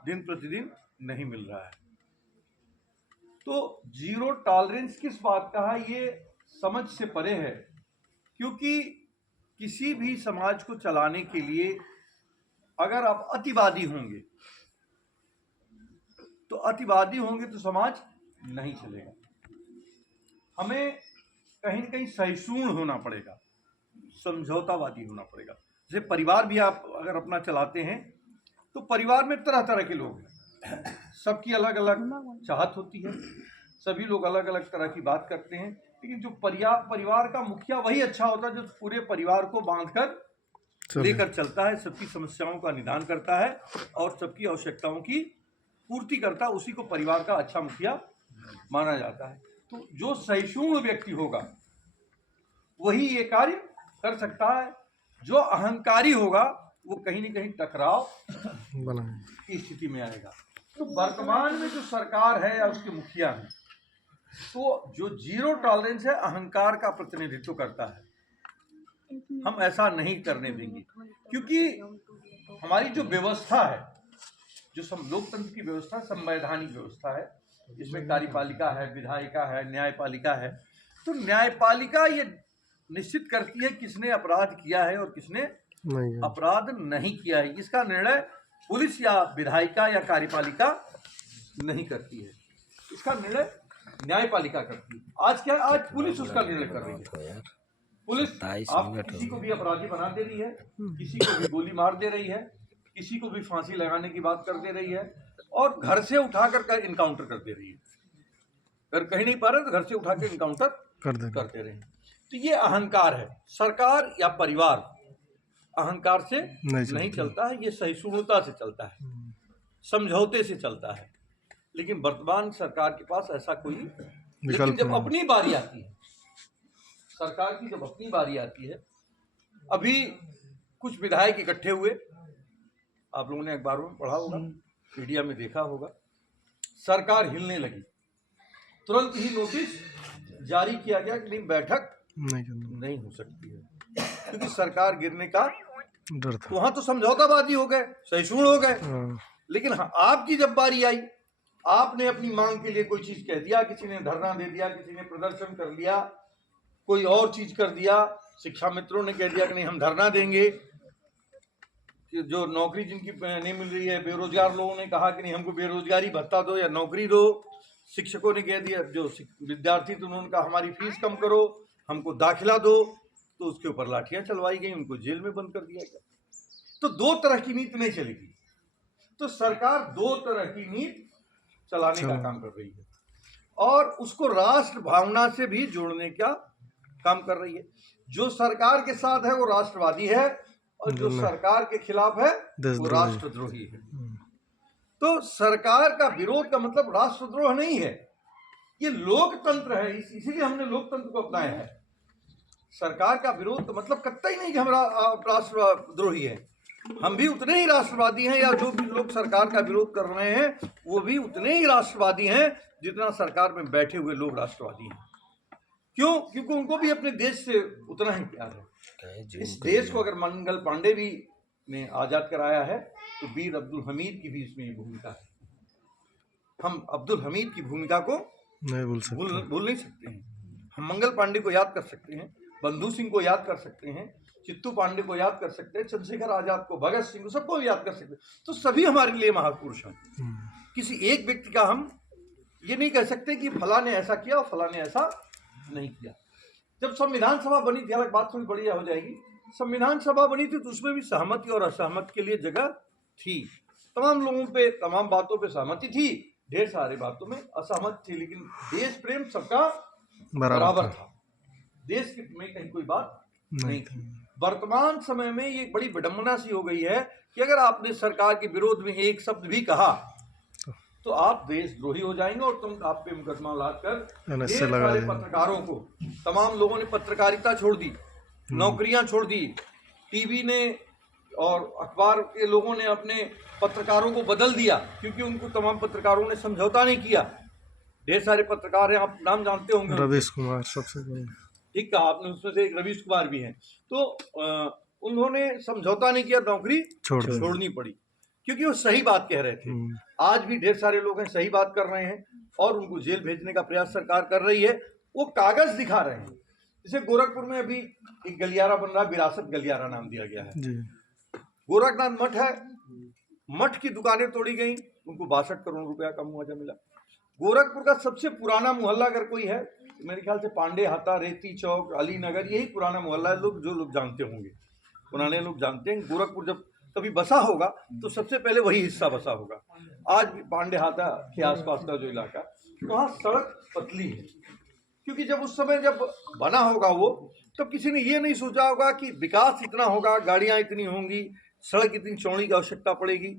दिन प्रतिदिन नहीं मिल रहा है। तो जीरो टॉलरेंस किस बात का है, ये समझ से परे है। क्योंकि किसी भी समाज को चलाने के लिए अगर आप अतिवादी होंगे तो समाज नहीं चलेगा। हमें कहीं न कहीं सहिष्णु होना पड़ेगा, समझौतावादी होना पड़ेगा। जैसे परिवार भी आप अगर अपना चलाते हैं तो परिवार में तरह तरह के लोग हैं, सबकी अलग अलग चाहत होती है, सभी लोग अलग अलग तरह की बात करते हैं। लेकिन जो परिवार का मुखिया वही अच्छा होता है जो पूरे परिवार को बांधकर लेकर चलता है, सबकी समस्याओं का निदान करता है और सबकी आवश्यकताओं की पूर्ति करता है। उसी को परिवार का अच्छा मुखिया माना जाता है। तो जो सहिष्णु व्यक्ति होगा वही ये कार्य कर सकता है। जो अहंकारी होगा वो कहीं न कहीं टकराव की स्थिति में आएगा। तो वर्तमान में जो सरकार है या उसके मुखिया हैं, तो जो जीरो टॉलरेंस है अहंकार का प्रतिनिधित्व करता है। हम ऐसा नहीं करने देंगे, क्योंकि हमारी जो व्यवस्था है, जो लोकतंत्र की व्यवस्था संवैधानिक व्यवस्था है, इसमें कार्यपालिका है, विधायिका है, न्यायपालिका है। तो न्यायपालिका ये निश्चित करती है किसने अपराध किया है और किसने अपराध नहीं किया है। इसका निर्णय पुलिस या विधायिका या कार्यपालिका नहीं करती है, इसका निर्णय न्यायपालिका करती है। आज क्या, आज पुलिस उसका निर्णय कर रही है। पुलिस आप किसी को भी अपराधी बना दे रही है, किसी को भी गोली मार दे रही है, किसी को भी फांसी लगाने की बात कर दे रही है और घर से उठाकर इनकाउंटर कर दे रही है। अगर कहीं नहीं पा रहे तो घर से उठाकर इनकाउंटर कर दे रहे हैं। तो ये अहंकार है। सरकार या परिवार अहंकार से नहीं चलता है, ये सहिष्णुता से चलता है, समझौते से चलता है। लेकिन वर्तमान सरकार के पास ऐसा कोई, लेकिन जब अपनी बारी आती है, सरकार की जब अपनी बारी आती है, अभी कुछ विधायक इकट्ठे हुए, आप लोगों ने अखबारों में पढ़ा होगा, मीडिया में देखा होगा, सरकार हिलने लगी, तुरंत ही नोटिस जारी किया गया कि नहीं, बैठक नहीं हो सकती है, क्योंकि सरकार गिरने का डर था। वहां तो समझौतावादी हो गए, सहिष्णु हो गए। लेकिन हाँ, आपकी जब बारी आई, आपने अपनी मांग के लिए कोई चीज कह दिया, किसी ने धरना दे दिया, किसी ने प्रदर्शन कर लिया, कोई और चीज कर दिया, शिक्षा मित्रों ने कह दिया कि नहीं हम धरना देंगे, कि जो नौकरी जिनकी नहीं मिल रही है, बेरोजगार लोगों ने कहा कि नहीं हमको बेरोजगारी भत्ता दो या नौकरी दो, शिक्षकों ने कह दिया, जो विद्यार्थी थे उन्होंने कहा हमारी फीस कम करो, हमको दाखिला दो, तो उसके ऊपर लाठियां चलवाई गई, उनको जेल में बंद कर दिया गया। तो दो तरह की नीति नहीं चलेगी। तो सरकार दो तरह की नीति चलाने का काम कर रही है और उसको राष्ट्र भावना से भी जोड़ने का काम कर रही है। जो सरकार के साथ है वो राष्ट्रवादी है और जो सरकार के खिलाफ है वो राष्ट्रद्रोही है। तो सरकार का विरोध का मतलब राष्ट्रद्रोह नहीं है, ये लोकतंत्र है, इसीलिए हमने लोकतंत्र को अपनाया है। सरकार का विरोध का मतलब कतई नहीं कि हम राष्ट्रद्रोही हैं, हम भी उतने ही राष्ट्रवादी हैं, या जो भी लोग सरकार का विरोध कर रहे हैं वो भी उतने ही राष्ट्रवादी हैं जितना सरकार में बैठे हुए लोग राष्ट्रवादी हैं। क्यों? क्योंकि उनको भी अपने देश से उतना ही प्यार है। इस देश को अगर मंगल पांडे भी ने आजाद कराया है तो वीर अब्दुल हमीद की भी इसमें भूमिका है। हम अब्दुल हमीद की भूमिका को भूल नहीं सकते हैं। हम मंगल पांडे को याद कर सकते हैं, बंधु सिंह को याद कर सकते हैं, चित्तू पांडे को याद कर सकते हैं, चंद्रशेखर आजाद को, भगत सिंह को, सबको याद कर सकते हैं। तो सभी हमारे लिए महापुरुष हैं। किसी एक व्यक्ति का हम ये नहीं कह सकते कि फलां ने ऐसा किया और फलां ने ऐसा नहीं किया। जब संविधान सभा बनी थी, अलग बात थोड़ी बढ़िया हो जाएगी, संविधान सभा बनी थी तो उसमें भी सहमति और असहमति के लिए जगह थी। तमाम लोगों पे तमाम बातों पे सहमति थी, ढेर सारे बातों में असहमत थी, लेकिन देश प्रेम सबका बराबर था। देश में कहीं कोई बात नहीं थी। वर्तमान समय में ये बड़ी विडंबना सी हो गई है कि अगर आपने सरकार के विरोध में एक शब्द भी कहा तो आप देशद्रोही हो जाएंगे और तुम आप पे मुकदमा लाकर ढेर सारे पत्रकारों को, तमाम लोगों ने पत्रकारिता छोड़ दी, नौकरियां छोड़ दी, टीवी ने और अखबार के लोगों ने अपने पत्रकारों को बदल दिया, क्योंकि उनको तमाम पत्रकारों ने समझौता नहीं किया। ढेर सारे पत्रकार हैं, आप नाम जानते होंगे, रवीश कुमार सबसे बड़े, ठीक कहा आपने, उसमें से एक रवीश कुमार भी हैं। तो उन्होंने समझौता नहीं किया, नौकरी छोड़नी पड़ी, क्योंकि वो सही बात कह रहे थे। आज भी ढेर सारे लोग हैं सही बात कर रहे हैं और उनको जेल भेजने का प्रयास सरकार कर रही है, वो कागज दिखा रहे हैं। जैसे गोरखपुर में अभी एक गलियारा बन रहा है, विरासत गलियारा नाम दिया गया है। गोरखनाथ मठ है, मठ की दुकानें तोड़ी गई, उनको 62 करोड़ रुपया का मुआवजा मिला। गोरखपुर का सबसे पुराना मोहल्ला अगर कोई है, मेरे ख्याल से पांडे हाता, रेती चौक, अली नगर, यही पुराना मोहल्ला है। जो लोग जानते होंगे, पुराने लोग जानते हैं, गोरखपुर जब कभी बसा होगा तो सबसे पहले वही हिस्सा बसा होगा। आज भी पांडे हाता के आसपास का जो इलाका, वहाँ सड़क पतली है, क्योंकि जब उस समय जब बना होगा वो, तब किसी ने ये नहीं सोचा होगा कि विकास इतना होगा, गाड़ियाँ इतनी होंगी, सड़क इतनी चौड़ी की आवश्यकता पड़ेगी।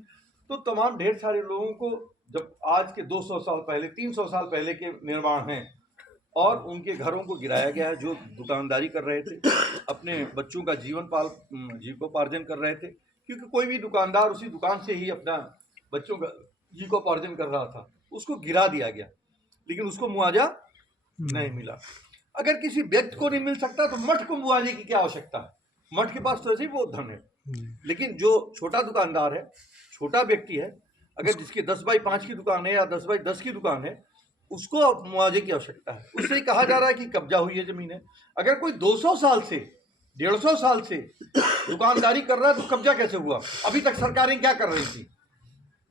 तो तमाम ढेर सारे लोगों को जब आज के 200 साल पहले, 300 साल पहले के निर्माण हैं और उनके घरों को गिराया गया है, जो दुकानदारी कर रहे थे, अपने बच्चों का जीविकोपार्जन कर रहे थे, क्योंकि कोई भी दुकानदार उसी दुकान से ही अपना बच्चों का जीविकोपार्जन कर रहा था, उसको गिरा दिया गया, लेकिन उसको मुआवजा नहीं मिला। अगर किसी व्यक्ति को नहीं मिल सकता तो मठ को मुआवजे की क्या आवश्यकता है? मठ के पास तो ऐसे ही बहुत धन है, लेकिन जो छोटा दुकानदार है, छोटा व्यक्ति है, अगर जिसकी 10 बाई 5 की दुकान है या 10 बाई 10 की दुकान है, उसको मुआवजे की आवश्यकता है। उससे ही कहा जा रहा है कि कब्जा हुई है जमीन है। अगर कोई 200 साल से 150 साल से दुकानदारी कर रहा है तो कब्जा कैसे हुआ? अभी तक सरकारें क्या कर रही थी?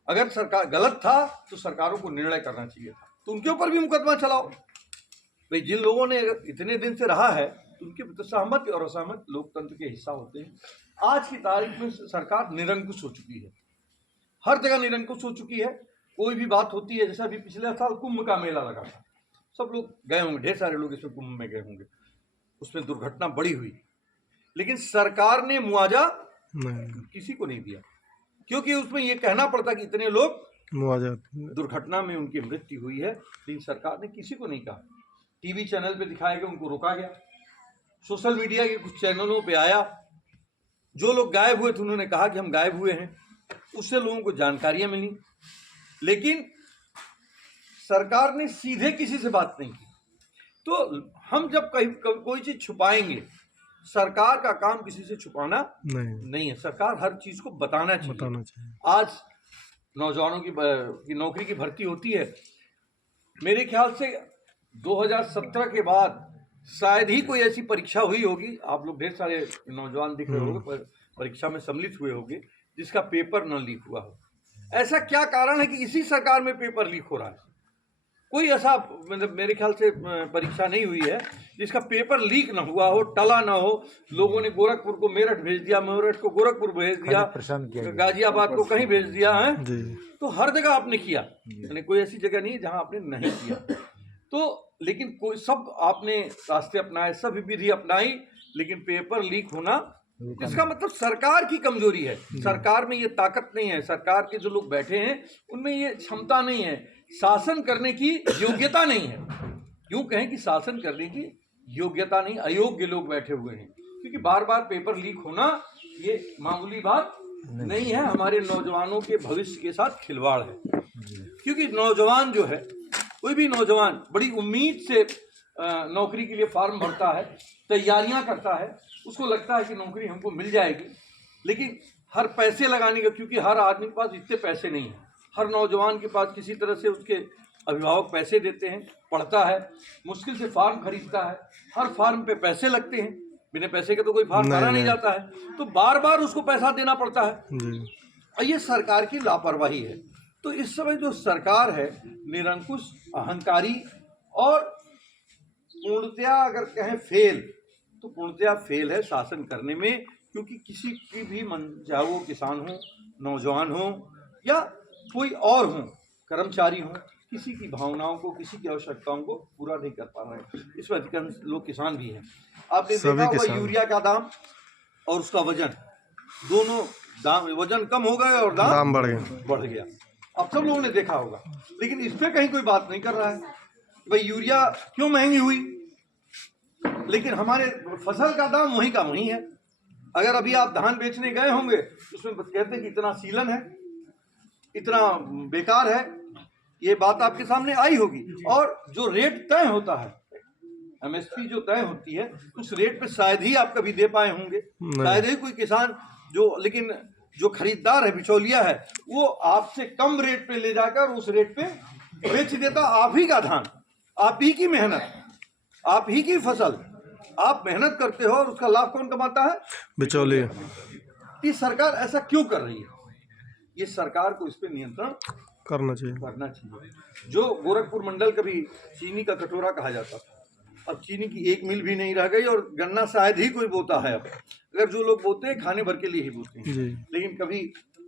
अगर सरकार गलत था तो सरकारों को निर्णय करना चाहिए था, तो उनके ऊपर भी मुकदमा चलाओ भाई। जिन लोगों ने इतने दिन से रहा है उनके तो सहमत और असहमत लोकतंत्र के हिस्सा होते हैं। आज की तारीख में सरकार निरंकुश हो चुकी है, हर जगह निरंकुश हो चुकी है। कोई भी बात होती है, जैसा अभी पिछले साल कुंभ का मेला लगा था, सब लोग गए होंगे, ढेर सारे लोग इसमें कुंभ में गए होंगे, उसमें दुर्घटना बड़ी हुई, लेकिन सरकार ने मुआवजा किसी को नहीं दिया, क्योंकि उसमें ये कहना पड़ता कि इतने लोग मुआवजा दुर्घटना में उनकी मृत्यु हुई है, लेकिन सरकार ने किसी को नहीं कहा। टीवी चैनल पे दिखाया गया, उनको रोका गया, सोशल मीडिया के कुछ चैनलों पे आया, जो लोग गायब हुए थे उन्होंने कहा कि हम गायब हुए हैं, उससे लोगों को जानकारियां मिली, लेकिन सरकार ने सीधे किसी से बात नहीं की। तो हम जब कोई चीज छुपाएंगे, सरकार का काम किसी से छुपाना नहीं है, सरकार हर चीज को बताना चाहिए। आज नौजवानों की नौकरी की भर्ती होती है, मेरे ख्याल से 2017 के बाद शायद ही कोई ऐसी परीक्षा हुई होगी, आप लोग ढेर सारे नौजवान दिख रहे होंगे, परीक्षा में सम्मिलित हुए होंगे, जिसका पेपर न लीक हुआ हो। ऐसा क्या कारण है कि इसी सरकार में पेपर लीक हो रहा है? कोई ऐसा मतलब मेरे ख्याल से परीक्षा नहीं हुई है जिसका पेपर लीक ना हुआ हो, टला ना हो। लोगों ने गोरखपुर को मेरठ भेज दिया, मेरठ को गोरखपुर भेज दिया, गाजियाबाद को कहीं भेज दिया है, तो हर जगह आपने किया, यानी कोई ऐसी जगह नहीं जहां आपने नहीं किया। तो लेकिन कोई सब आपने रास्ते अपनाए, सब विधि अपनाई, लेकिन पेपर लीक होना, इसका मतलब सरकार की कमजोरी है। सरकार में ये ताकत नहीं है, सरकार के जो लोग बैठे हैं उनमें ये क्षमता नहीं है, शासन करने की योग्यता नहीं है। यूं कहें कि शासन करने की योग्यता नहीं, अयोग्य लोग बैठे हुए हैं, क्योंकि बार बार पेपर लीक होना ये मामूली बात नहीं है। हमारे नौजवानों के भविष्य के साथ खिलवाड़ है, क्योंकि नौजवान जो है, कोई भी नौजवान बड़ी उम्मीद से नौकरी के लिए फॉर्म भरता है, तैयारियां करता है, उसको लगता है कि नौकरी हमको मिल जाएगी, लेकिन हर पैसे लगाने का, क्योंकि हर आदमी के पास इतने पैसे नहीं है, हर नौजवान के पास किसी तरह से उसके अभिभावक पैसे देते हैं, पढ़ता है, मुश्किल से फार्म खरीदता है, हर फार्म पे पैसे लगते हैं, बिना पैसे के तो कोई फार्म भरा नहीं जाता है, तो बार बार उसको पैसा देना पड़ता है। और ये सरकार की लापरवाही है। तो इस समय जो सरकार है निरंकुश, अहंकारी और पूर्णतया अगर कहें फेल, तो पूर्णतया फेल है शासन करने में, क्योंकि किसी की भी मन, चाहे वो किसान हो, नौजवान हो या कोई और हो, कर्मचारी हो, किसी की भावनाओं को, किसी की आवश्यकताओं को पूरा नहीं कर पा रहे हैं। इसमें अधिकांश लोग किसान भी हैं। आपने देखा होगा यूरिया का दाम और उसका वजन, दोनों दाम, वजन कम हो गए और दाम बढ़ गया। अब सब लोगों ने देखा होगा, लेकिन इस पर कहीं कोई बात नहीं कर रहा है भाई यूरिया क्यों महंगी हुई, लेकिन हमारे फसल का दाम वहीं का वहीं है। अगर अभी आप धान बेचने गए होंगे उसमें कहते हैं कि इतना सीलन है, इतना बेकार है, ये बात आपके सामने आई होगी। और जो रेट तय होता है, एमएसपी जो तय होती है, उस रेट पे शायद ही आप कभी दे पाए होंगे, शायद ही कोई किसान जो, लेकिन जो खरीदार है, बिचौलिया है, वो आपसे कम रेट पे ले जाकर उस रेट पे बेच देता। आप ही का धान, आप ही की मेहनत, आप ही की फसल, आप मेहनत करते हो और उसका लाभ कौन कमाता है? बिचौलिया। ये सरकार ऐसा क्यों कर रही है? ये सरकार को इस पे नियंत्रण करना चाहिए। जो गोरखपुर मंडल कभी चीनी का कटोरा कहा जाता था, अब चीनी की एक मिल भी नहीं रह गई और गन्ना शायद ही कोई बोता है। अब अगर जो लोग बोते हैं खाने भर के लिए ही बोते हैं, लेकिन कभी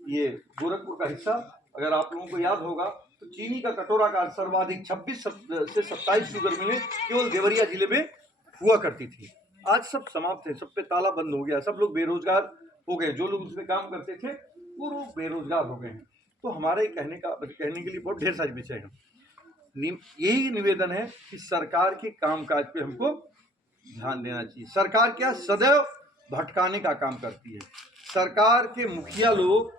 ये गोरखपुर का हिस्सा, अगर आप लोगों को याद होगा तो चीनी का कटोरा का सर्वाधिक 26 से 27 शुगर मिलें केवल देवरिया जिले में हुआ करती थी। आज सब समाप्त है, सब पे ताला बंद हो गया, सब लोग बेरोजगार हो गए। जो लोग उसमें काम करते थे वो लोग बेरोजगार हो गए हैं। तो हमारे कहने के लिए बहुत ढेर सारे विषय हैं। यही निवेदन है कि सरकार के कामकाज पे हमको ध्यान देना चाहिए। सरकार क्या सदैव भटकाने का काम करती है। सरकार के मुखिया लोग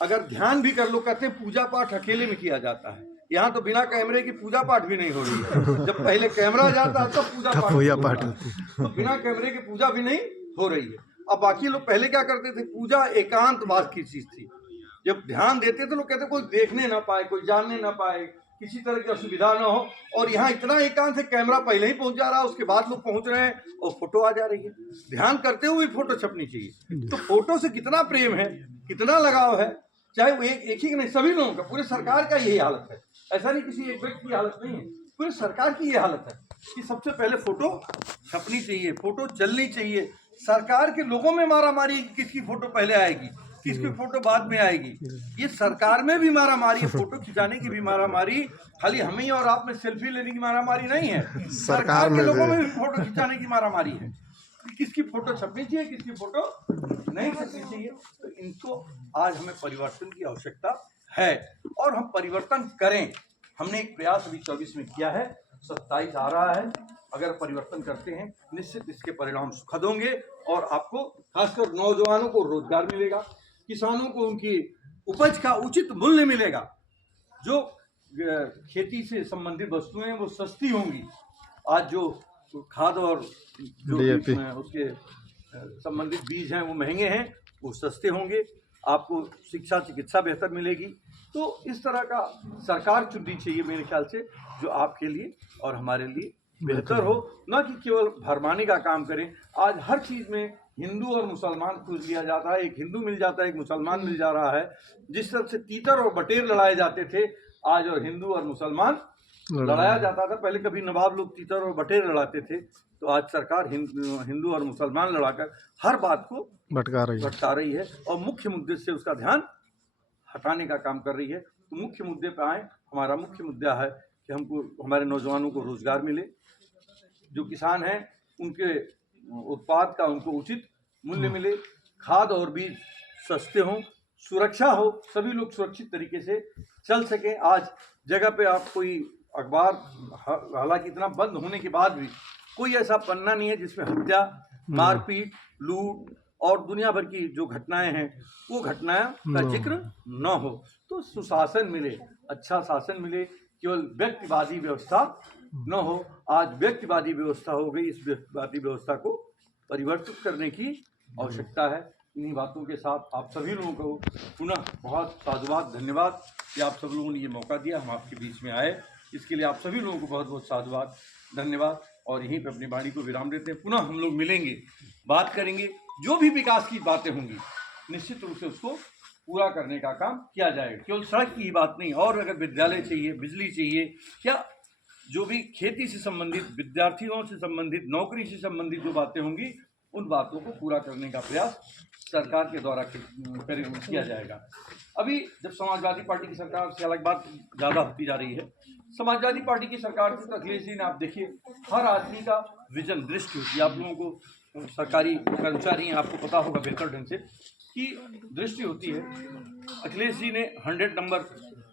अगर ध्यान भी कर लो, कहते हैं पूजा पाठ अकेले में किया जाता है। यहाँ तो बिना कैमरे की पूजा पाठ भी नहीं हो रही है। जब पहले कैमरा जाता है तब पूजा पाठ तो बिना कैमरे की पूजा भी नहीं हो रही है। अब बाकी लोग पहले क्या करते थे, पूजा एकांतवास की चीज थी। जब ध्यान देते थे लोग कहते कोई देखने ना पाए, कोई जानने ना पाए, किसी तरह की असुविधा ना हो। और यहाँ इतना एकांत है, कैमरा पहले ही पहुंच जा रहा है, उसके बाद लोग पहुंच रहे हैं और फोटो आ जा रही है। ध्यान करते हुए फोटो छपनी चाहिए। तो फोटो से कितना प्रेम है, कितना लगाव है, चाहे वो एक ही नहीं, सभी लोगों का, पूरे सरकार का यही हालत है। ऐसा नहीं किसी एक व्यक्ति की हालत नहीं है, पूरी सरकार की ये हालत है कि सबसे पहले फोटो छपनी चाहिए, फोटो चलनी चाहिए। सरकार के लोगों में मारामारी, किसकी फोटो पहले आएगी, किसकी फोटो बाद में आएगी। ये सरकार में भी मारामारी है, फोटो खिंचाने की भी मारामारी, खाली हमें और आप में सेल्फी लेने की मारामारी नहीं है, सरकार के लोगों में भी फोटो खिंचाने की मारामारी है। किसकी फोटो छपनी चाहिए, किसकी फोटो नहीं छपनी चाहिए। तो इनको आज हमें परिवर्तन की आवश्यकता है और हम परिवर्तन करें। हमने एक प्रयास अभी 24 में किया है, 27 आ रहा है। अगर परिवर्तन करते हैं निश्चित इसके परिणाम सुखद होंगे और आपको खासकर नौजवानों को रोजगार मिलेगा, किसानों को उनकी उपज का उचित मूल्य मिलेगा, जो खेती से संबंधित वस्तुएं वो सस्ती होंगी। आज जो खाद और जो उसके संबंधित बीज हैं वो महंगे हैं, वो सस्ते होंगे। आपको शिक्षा चिकित्सा बेहतर मिलेगी। तो इस तरह का सरकार चुननी चाहिए मेरे ख्याल से, जो आपके लिए और हमारे लिए बेहतर हो, न कि केवल भरमाने का काम करें। आज हर चीज़ में हिंदू और मुसलमान खोज लिया जाता है, एक हिंदू मिल जाता है, एक मुसलमान मिल जा रहा है। जिस तरह से तीतर और बटेर लड़ाए जाते थे, आज और हिंदू और मुसलमान लड़ाया जाता था। पहले कभी नवाब लोग तीतर और बटेर लड़ाते थे, तो आज सरकार हिंदू और मुसलमान लड़ाकर हर बात को भटका रही है और मुख्य मुद्दे से उसका ध्यान हटाने का काम कर रही है। तो मुख्य मुद्दे पे आए। हमारा मुख्य मुद्दा है कि हमको, हमारे नौजवानों को रोजगार मिले, जो किसान हैं उनके उत्पाद का उनको उचित मूल्य मिले, खाद और बीज सस्ते हों, सुरक्षा हो, सभी लोग सुरक्षित तरीके से चल सकें। आज जगह पे आप कोई अखबार, हालांकि इतना बंद होने के बाद भी कोई ऐसा पन्ना नहीं है जिसमें हत्या, मारपीट, लूट और दुनिया भर की जो घटनाएं हैं वो घटनाएं का जिक्र न हो। तो सुशासन मिले, अच्छा शासन मिले, केवल व्यक्तिवादी व्यवस्था न हो। आज व्यक्तिवादी व्यवस्था हो गई, इस व्यक्तिवादी व्यवस्था को परिवर्तित करने की आवश्यकता है। इन्हीं बातों के साथ आप सभी लोगों को पुनः बहुत साधुवाद, धन्यवाद कि आप सब लोगों ने ये मौका दिया, हम आपके बीच में आए इसके लिए आप सभी लोगों को बहुत बहुत साधुवाद, धन्यवाद। और यहीं पे अपनी वाणी को विराम देते हैं। पुनः हम लोग मिलेंगे, बात करेंगे, जो भी विकास की बातें होंगी निश्चित रूप से उसको पूरा करने का काम किया जाएगा। केवल सड़क की ही बात नहीं, और अगर विद्यालय चाहिए, बिजली चाहिए, क्या जो भी खेती से संबंधित, विद्यार्थियों से संबंधित, नौकरी से संबंधित जो बातें होंगी उन बातों को पूरा करने का प्रयास सरकार के द्वारा किया जाएगा। अभी जब समाजवादी पार्टी की सरकार से अलग बात ज़्यादा होती जा रही है, समाजवादी पार्टी की सरकार थी तो अखिलेश जी ने, आप देखिए, हर आदमी का विजन, दृष्टि होती है। आप लोगों को सरकारी कर्मचारी हैं, आपको पता होगा बेहतर ढंग से कि दृष्टि होती है। अखिलेश जी ने 100 नंबर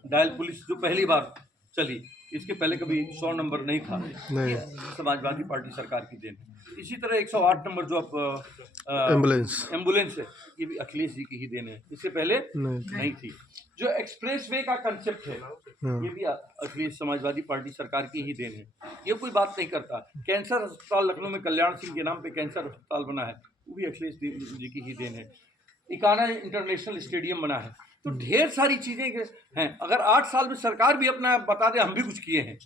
डायल पुलिस जो पहली बार चली, इसके पहले कभी 100 नंबर नहीं था, ये समाजवादी पार्टी सरकार की देन है। इसी तरह 108 नंबर जो अब एम्बुलेंस है, ये भी अखिलेश जी की ही देन है, इससे पहले नहीं थी। जो एक्सप्रेस वे का कंसेप्ट है, ये भी अखिलेश समाजवादी पार्टी सरकार की ही देन है। ये कोई बात नहीं करता। कैंसर अस्पताल लखनऊ में कल्याण सिंह के नाम पे कैंसर अस्पताल बना है, वो भी अखिलेश जी की ही देन है। इकाना इंटरनेशनल स्टेडियम बना है, तो ढेर सारी चीज़ें हैं। अगर 8 साल में सरकार भी अपना बता दे हम भी कुछ किए हैं,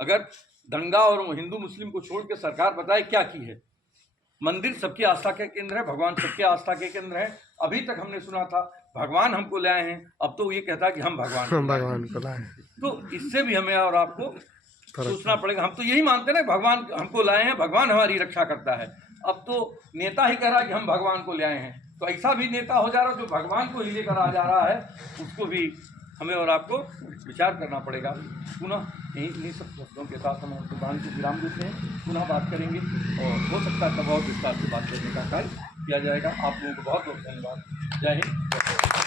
अगर दंगा और हिंदू मुस्लिम को छोड़ के सरकार बताए क्या की है। मंदिर सबकी आस्था के केंद्र है, भगवान सबके आस्था के केंद्र है। अभी तक हमने सुना था भगवान हमको लाए हैं, अब तो ये कहता है कि हम भगवान को लाए। तो इससे भी हमें और आपको सोचना पड़ेगा। हम तो यही मानते हैं ना, भगवान हमको लाए हैं, भगवान हमारी रक्षा करता है। अब तो नेता ही कह रहा है कि हम भगवान को ले आए हैं, तो ऐसा भी नेता हो जा रहा है जो भगवान को ही लेकर आ जा रहा है, उसको भी हमें और आपको विचार करना पड़ेगा। पुनः इन्हीं सब शब्दों के साथ हम वाणी को विराम देते हैं। पुनः बात करेंगे और हो सकता है तब और विस्तार से बात करने का कार्य किया जाएगा। आप लोगों को बहुत बहुत धन्यवाद। जय हिंद।